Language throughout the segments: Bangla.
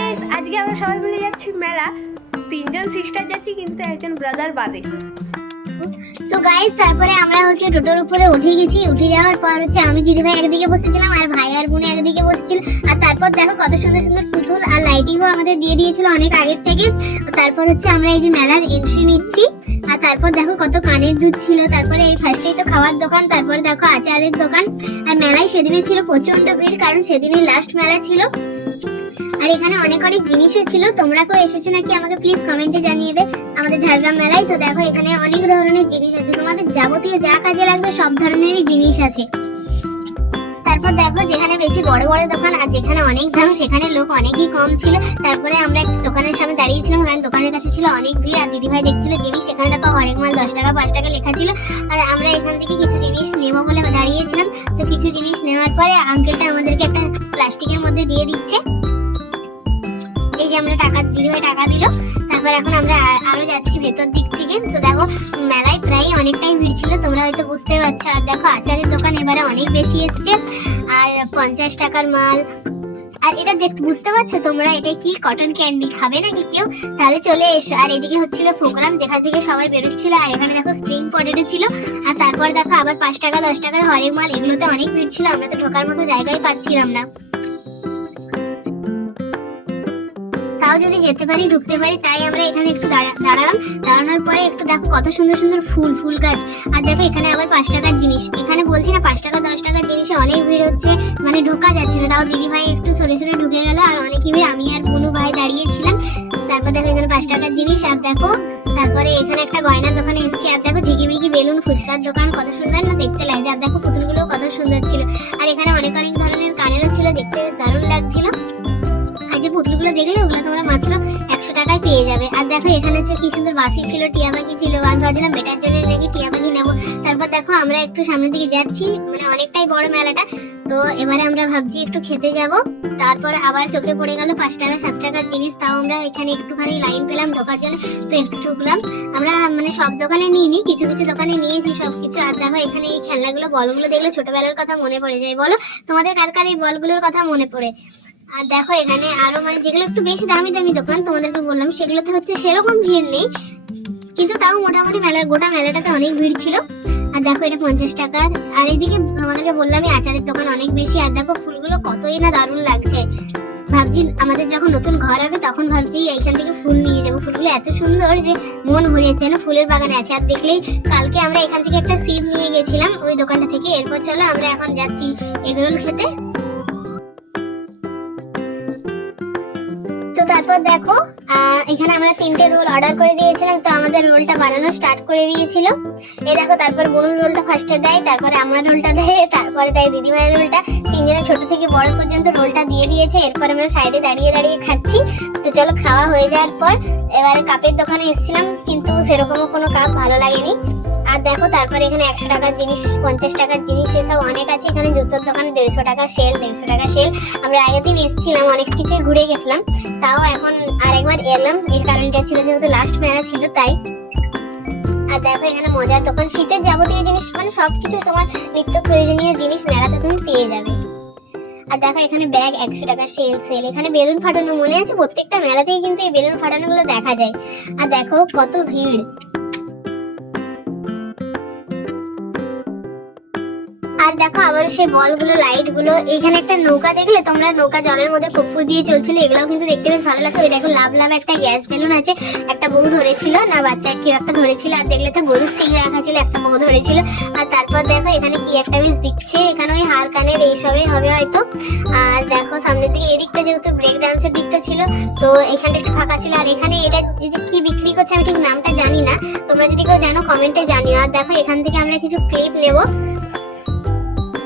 গাইস, আজকে আমরা সবাই মিলে যাচ্ছি মেলা। তিনজন সিস্টার যাচ্ছি, কিন্তু একজন ব্রাদার বাদে। তো গাইস, তারপরে আমরা টোটোর উপরে উঠে গেছি। উঠে যাওয়ার পর আমি দিদিভাই একদিকে বসেছিলাম আর ভাই আর বোন একদিকে বসেছিল। আর তারপর দেখো কত সুন্দর সুন্দর পুতুল আর লাইটিংও আমাদের দিয়ে দিয়েছিল অনেক আগের থেকে। তারপর আমরা এই যে মেলার এন্ট্রি নিচ্ছি। আর তারপর দেখো কত কানের দুধ ছিল। তারপরে এই ফার্স্টেই তো খাওয়ার দোকান, তারপরে দেখো আচারের দোকান। আর মেলায় সেদিনে ছিল প্রচন্ড ভিড়, কারণ সেদিনই লাস্ট মেলা ছিল। আর এখানে অনেক অনেক জিনিসও ছিল। তোমরা কেউ এসেছো নাকি আমাকে প্লিজ কমেন্টে জানিয়ে আমাদের ঝাড়গ্রাম মেলায়। তো দেখো এখানে অনেক ধরনের জিনিস আছে, তোমাদের যাবতীয় যা কাজে লাগবে সব ধরনেরই জিনিস আছে। তারপর দেখো যেখানে বেশি বড় বড় দোকান আর যেখানে অনেক দাম সেখানে লোক অনেকই কম ছিল। তারপরে আমরা একটা দোকানের সামনে দাঁড়িয়েছিলাম, কারণ দোকানের কাছে ছিল অনেক ভিড়। আর দিদিভাই দেখছিল জিনিস, সেখানে দেখো হরেক মাল 10 টাকা 5 টাকা লেখা ছিল। আর আমরা এখান থেকে কিছু জিনিস নেবো বলে দাঁড়িয়েছিলাম। তো কিছু জিনিস নেওয়ার পরে আঙ্কেলটা আমাদেরকে একটা প্লাস্টিকের মধ্যে দিয়ে দিচ্ছে। এই যে আমরা দিদিভাই টাকা দিল। তারপর এখন আমরা আরো যাচ্ছি ভেতর দিক থেকে। তো দেখো মেলায় প্রায় অনেকটাই ভিড় ছিল, তোমরা হয়তো বুঝতে পারছো। আর দেখো আচারের দোকান এবারে অনেক বেশি এসছে, আর 50 টাকার মাল। আর এটা দেখতে বুঝতে পারছো তোমরা, এটা কি কটন ক্যান্ডি খাবে নাকি কেউ? তাহলে চলে এসো। আর এদিকে হচ্ছিল প্রোগ্রাম, যেখান থেকে সবাই বেরোচ্ছিল। আর এখানে দেখো স্প্রিং পটেটো ছিল। আর তারপর দেখো আবার 5 টাকা 10 টাকার হরেক মাল। এগুলোতে অনেক ভিড় ছিল, আমরা তো ঢোকার মতো জায়গায় পাচ্ছিলাম না। তাও যদি যেতে পারি ঢুকতে পারি, তাই আমরা এখানে একটু দাঁড়ালাম। দাঁড়ানোর পরে একটু দেখো কত সুন্দর সুন্দর ফুল গাছ। আর দেখো এখানে আবার 5 টাকার জিনিস। এখানে বলছি না 5 টাকা 10 টাকার জিনিসে অনেক ভিড় হচ্ছে, মানে ঢোকা যাচ্ছে না। তাও দিদি ভাই একটু সরে সরে ঢুকে গেল। আর অনেকই ভিড়, আমি আর কোনো ভাই দাঁড়িয়েছিলাম। তারপর দেখো এখানে 5 টাকার জিনিস। আর দেখো তারপরে এখানে একটা গয়নার দোকানে এসেছি। আর দেখো ঝিকিমিকি বেলুন ফুচকার দোকান, কত সুন্দর না দেখতে লাগছে। আর দেখো পুতুলগুলো কত সুন্দর ছিল। আর এখানে অনেক অনেক ধরনের কানেরও ছিল, দেখতে বেশ দারুণ লাগছিল। যে পুতুলগুলো দেখলে ওগুলো তোমরা মাত্র 100 টাকায় পেয়ে যাবে। আর দেখো এখানে কি সুন্দর বাসি ছিল, টিয়া পাখি ছিল। আমি ভাবছিলাম বেটার জন্য নাকি টিয়া পাখি নেবো। তারপর দেখো আমরা একটু সামনের দিকে যাচ্ছি, মানে অনেকটাই বড় মেলাটা। তো এবারে আমরা ভাবছি একটু খেতে যাব। তারপর আবার চোখে পড়ে গেল 5 টাকা 7 টাকার জিনিস। তাও আমরা এখানে একটুখানি লাইন পেলাম ঢোকার জন্য, তো একটু ঢুকলাম। আমরা মানে সব দোকানে নিইনি, কিছু কিছু দোকানে নিয়েছি সবকিছু। আর দেখো এখানে এই খেলনাগুলো, বলগুলো দেখলে ছোটবেলার কথা মনে পড়ে যায়। বলো তোমাদের কার কার এই বলগুলোর কথা মনে পড়ে? আর দেখো এখানে আরো মানে যেগুলো একটু বেশি দামি দামি দোকান তোমাদেরকে বললাম, সেগুলোতে হচ্ছে সেরকম ভিড় নেই, কিন্তু তাও মোটামুটি গোটা মেলাটাতে অনেক ভিড় ছিল। আর দেখো এটা 50 টাকার। আর এইদিকে আমাদেরকে বললামই আচারের দোকান অনেক বেশি। আর দেখো ফুলগুলো কতই না দারুণ লাগছে। ভাবছি আমাদের যখন নতুন ঘর হবে তখন ভাবছি এইখান থেকে ফুল নিয়ে যাবো। ফুলগুলো এত সুন্দর যে মন ভরে যাচ্ছে, না ফুলের বাগানে আছে। আর দেখলেই কালকে আমরা এখান থেকে একটা সিপ নিয়ে গেছিলাম ওই দোকানটা থেকে। এরপর চলো আমরা এখন যাচ্ছি এগরোল খেতে। তো তারপর দেখো এখানে আমরা 3টে রোল অর্ডার করে দিয়েছিলাম। তো আমাদের রোলটা বানানো স্টার্ট করে দিয়েছিল। এই দেখো তারপর বোনুর রোলটা ফার্স্টে দেয়, তারপরে আমার রোলটা দেয়, তারপরে দেয় দিদিভাইয়ের রোলটা। 3 জনে ছোট থেকে বড় পর্যন্ত রোলটা দিয়ে দিয়েছে। এরপর আমরা সাইডে দাঁড়িয়ে দাঁড়িয়ে খাচ্ছি। তো চলো খাওয়া হয়ে যাওয়ার পর এবারে কাপের দোকানে এসেছিলাম, কিন্তু সেরকমও কোনো কাপ ভালো লাগেনি। আর দেখো তারপরে এখানে 100 টাকার জিনিস 50 টাকার জিনিস এসব অনেক আছে। এখানে জুতোর দোকানে 150 টাকা সেল 150 টাকা সেল। আমরা আগের দিন এসেছিলাম, অনেক কিছুই ঘুরে গেছিলাম, তাও এখন আরেকবার এলাম। এর কারণটা ছিল যেহেতু লাস্ট মেলা ছিল তাই। আর দেখো এখানে মজার দোকান, শীতের যাবতীয় জিনিস, মানে সবকিছু তোমার নিত্য প্রয়োজনীয় জিনিস মেলাতে তুমি পেয়ে যাবে। আর দেখো এখানে ব্যাগ 100 টাকা সেল। এখানে বেলুন ফাটানো, মনে আছে প্রত্যেকটা মেলাতেই কিন্তু এই বেলুন ফাটানো গুলো দেখা যায়। আর দেখো কত ভিড়। আর দেখো আবার সেই বলগুলো, লাইটগুলো। এখানে একটা নৌকা দেখলে তোমরা, নৌকা জলের মধ্যে কর্পূর দিয়ে চলছিল, এগুলোও কিন্তু দেখতে বেশ ভালো লাগতো। ওই দেখো লাভ একটা গ্যাস বেলুন আছে, একটা বউ ধরেছিল, না বাচ্চা কেউ একটা ধরেছিল। আর দেখলে তো গরুর সিং রাখা ছিল, একটা বউ ধরেছিল। আর তারপর দেখো এখানে কি একটা বেশ দিচ্ছে, এখানে ওই হার কানের এইসবই হবে হয়তো। আর দেখো সামনের দিকে এদিকটা যেহেতু ব্রেক ডান্সের দিকটা ছিল, তো এখানটা একটু ফাঁকা ছিল। আর এখানে এটা কি বিক্রি করছে আমি ঠিক নামটা জানি না, তোমরা যদি কেউ জানো কমেন্টে জানিও। আর দেখো এখান থেকে আমরা কিছু ক্লিপ নেবো।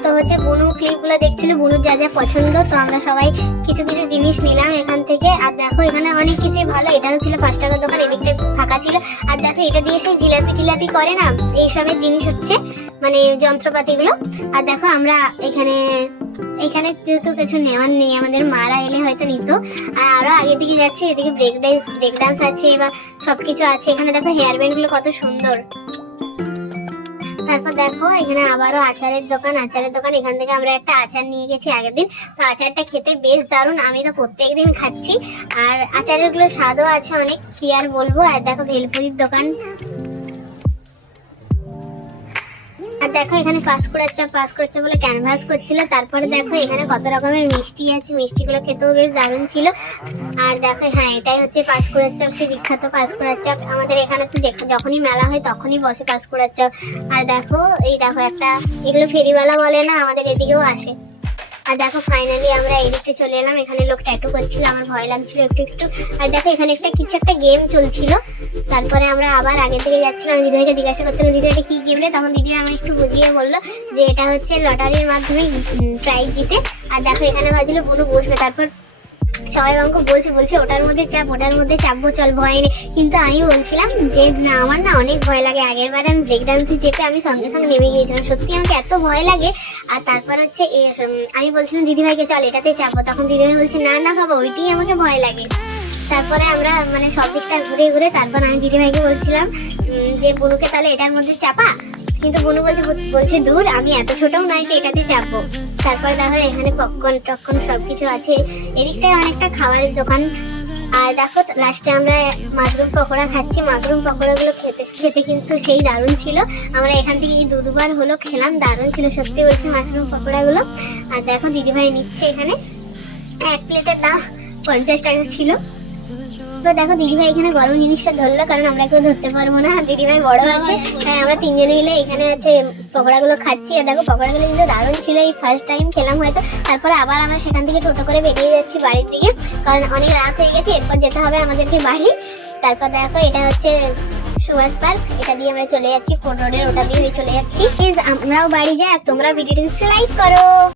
তো হচ্ছে বুনু ক্লিপগুলো দেখছিল, বুনুর যা যা পছন্দ। তো আমরা সবাই কিছু কিছু জিনিস নিলাম এখান থেকে। আর দেখো এখানে অনেক কিছুই ভালো। এটাও ছিল 5 টাকার দোকান, এদিকটা ফাঁকা ছিল। আর দেখো এটা দিয়ে সেই জিলাপি টিলাপি করে না, এইসবের জিনিস হচ্ছে, মানে যন্ত্রপাতিগুলো। আর দেখো আমরা এখানে যেহেতু কিছু নেওয়ার নেই, আমাদের মারা এলে হয়তো নিত। আর আরো আগের দিকে যাচ্ছি, এদিকে ব্রেক ডান্স আছে বা সবকিছু আছে। এখানে দেখো হেয়ার ব্যান্ড গুলো কত সুন্দর। তারপর দেখো এখানে আবারও আচারের দোকান। এখান থেকে আমরা একটা আচার নিয়ে গেছি আগের দিন, তো আচারটা খেতে বেশ দারুণ, আমি তো প্রত্যেকদিন খাচ্ছি। আর আচারের গুলো স্বাদও আছে অনেক, কি আর বলবো। আর দেখো ভেলপুরির দোকান। আর দেখো এখানে পাঁশকুড়ার চাপ বলে ক্যানভাস করছিল। তারপরে দেখো এখানে কত রকমের মিষ্টি আছে, মিষ্টিগুলো খেতেও বেশ দারুণ ছিল। আর দেখো হ্যাঁ, এটাই হচ্ছে পাঁশকুড়ার চাপ, সেই বিখ্যাত পাঁশকুড়ার চাপ। আমাদের এখানে তো যখনই মেলা হয় তখনই বসে পাঁশকুড়ার চাপ। আর দেখো একটা, এগুলো ফেরিওয়ালা বলে না, আমাদের এদিকেও আসে। আর দেখো ফাইনালি আমরা এদিকটা চলে এলাম। এখানে লোক ট্যাটু করছিল, আমার ভয় লাগছিল একটু একটু। আর দেখো এখানে কিছু একটা গেম চলছিল। তারপরে আমরা আবার আগের দিকে যাচ্ছিলাম, দিদিভাইকে জিজ্ঞাসা করছিলাম দিদি এটা কি গেম রে, তখন দিদিভাই আমাকে একটু বুঝিয়ে বললো যে এটা হচ্ছে লটারির মাধ্যমে প্রাইজ জিতে। আর দেখো এখানে ভাবছিল বুনু বসবে, তারপর সবাই আমাকে বলছে ওটার মধ্যে চাপবো চল, ভয় নেই। কিন্তু আমি বলছিলাম যে না, আমার না অনেক ভয় লাগে। আগের বার আমি ব্রেক ডান্সে চেপে আমি সঙ্গে সঙ্গে নেমে গিয়েছিলাম, সত্যি আমাকে এত ভয় লাগে। আর তারপর হচ্ছে আমি বলছিলাম দিদিভাইকে চল এটাতে চাপবো, তখন দিদিভাই বলছে না না বাবা ওইটাই আমাকে ভয় লাগে। তারপরে আমরা মানে সব দিকটা ঘুরে তারপর আমি দিদিভাইকে বলছিলাম যে বুনুকে তাহলে এটার মধ্যে চাপা, কিন্তু বুনু বলছে দূর, আমি এত ছোটও নয় যে এটাতে চাপবো। তারপরে দেখো এখানে পপকর্ন টপকর্ন সবকিছু আছে, এদিকটায় অনেকটা খাবারের দোকান। আর দেখো লাস্টে আমরা মাশরুম পকোড়া খাচ্ছি। মাশরুম পকোড়াগুলো খেতে কিন্তু সেই দারুণ ছিল। আমরা এখান থেকে দুবার হলো খেলাম, দারুণ ছিল সত্যি বলছি মাশরুম পকোড়াগুলো। আর দেখো দিদিভাই নিচ্ছে, এখানে এক প্লেটের দাম 50 টাকা ছিল। তো দেখো দিদিভাই এখানে গরম জিনিসটা ধরলো, কারণ আমরা কেউ ধরতে পারবো না, দিদিভাই বড় আছে, তাই আমরা তিনজনে মিলে এখানে আছে পকোড়াগুলো খাচ্ছি। আর দেখো পকোড়াগুলো কিন্তু দারুণ ছিল, এই ফার্স্ট টাইম খেলাম হয়তো। তারপরে আবার আমরা সেখান থেকে টোটো করে বেরিয়ে যাচ্ছি বাড়ির দিকে, কারণ অনেক রাত হয়ে গেছে, এরপর যেতে হবে আমাদেরকে বাড়ি। তারপর দেখো এটা হচ্ছে সুভাষ পার্ক, এটা দিয়ে আমরা চলে যাচ্ছি কোর্ট রোডের, ওটা দিয়ে চলে যাচ্ছি। প্লিজ আমরাও বাড়ি যাই, আর তোমরা ভিডিওটি লাইক করো।